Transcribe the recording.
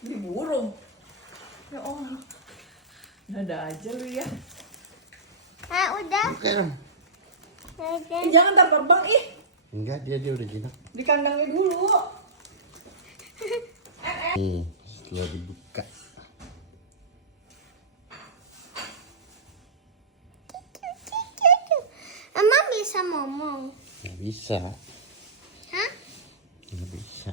Di burung. Ya Allah. Ada aja lu ya. Udah. Oke dong. Udah. Jangan terbang ih. Enggak, dia udah jinak. Di kandangnya dulu. Nih, setelah dibuka. Emang bisa ngomong? Nggak bisa. Hah? Nggak bisa.